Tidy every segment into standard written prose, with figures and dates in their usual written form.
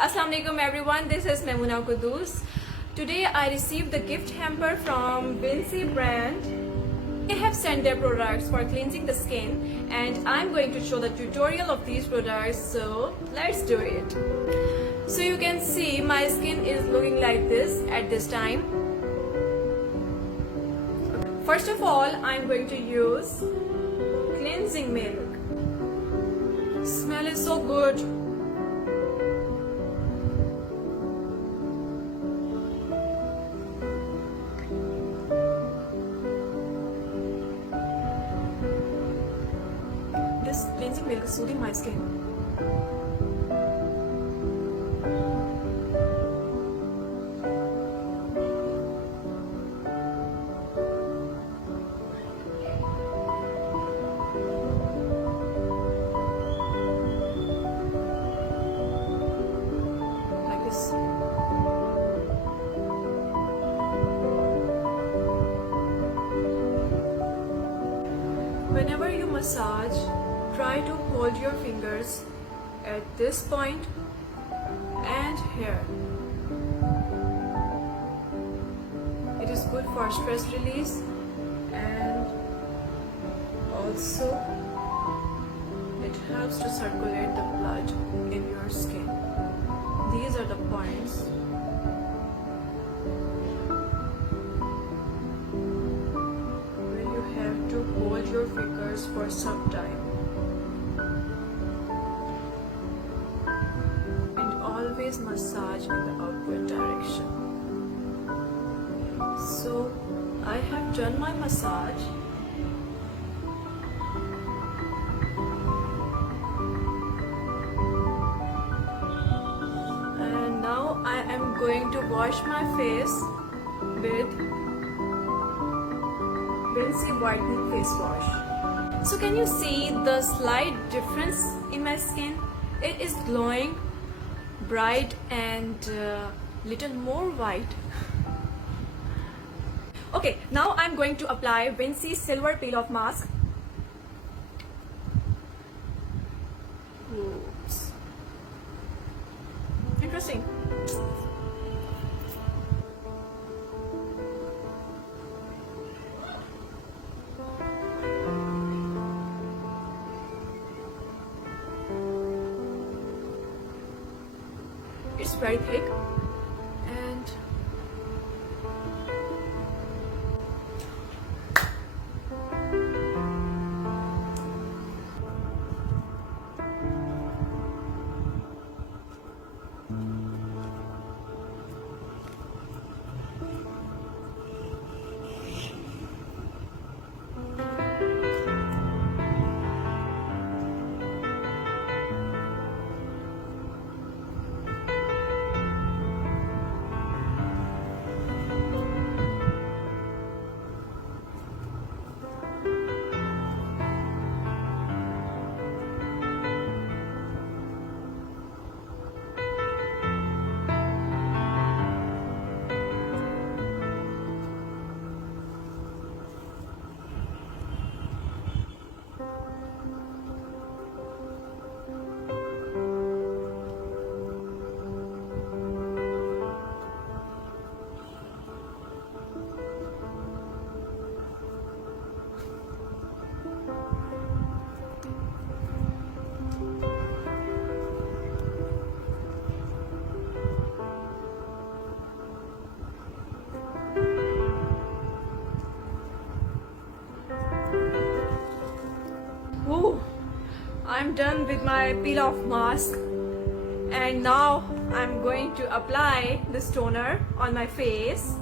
Assalamualaikum everyone, this is Memoona Kudoos. Today I received the gift hamper from Vince brand. They have sent their products for cleansing the skin and I'm going to show the tutorial of these products, so let's do it. So you can see my skin is looking like this at this time. First of all, I'm going to use cleansing milk. Smell is so good. This cleansing milk is soothing my skin. Like this. Whenever you massage, try to hold your fingers at this point and here. It is good for stress release and also it helps to circulate the blood in your skin. These are the points. Where you have to hold your fingers for some time. Always massage in the upward direction. So I have done my massage. And now I am going to wash my face with Vince Lightning face wash. So can you see the slight difference in my skin? It is glowing, bright and little more white. Okay, now I'm going to apply Vince Silver Peel Off Mask. Oops. Interesting. It's very thick and I'm done with my peel off mask and now I'm going to apply this toner on my face.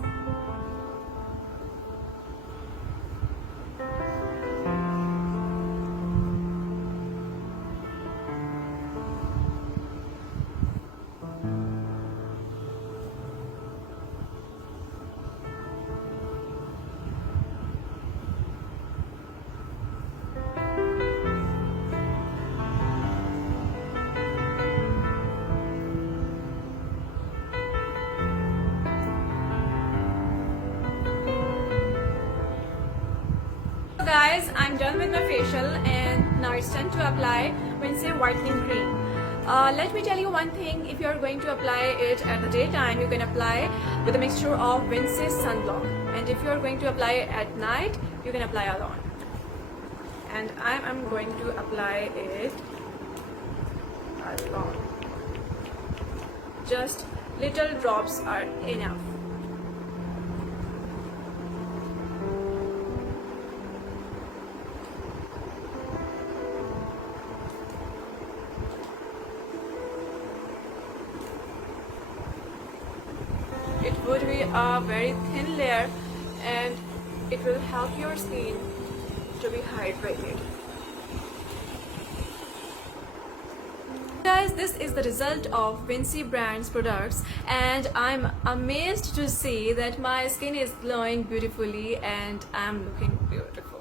guys, I'm done with my facial and now it's time to apply Vince Whitening Cream. Let me tell you one thing, if you are going to apply it at the daytime, you can apply with a mixture of Vince's sunblock, and if you are going to apply it at night, you can apply alone. And I am going to apply it alone. Just little drops are enough. It would be a very thin layer and it will help your skin to be hydrated. Guys, this is the result of Vince brand's products, and I'm amazed to see that my skin is glowing beautifully and I'm looking beautiful.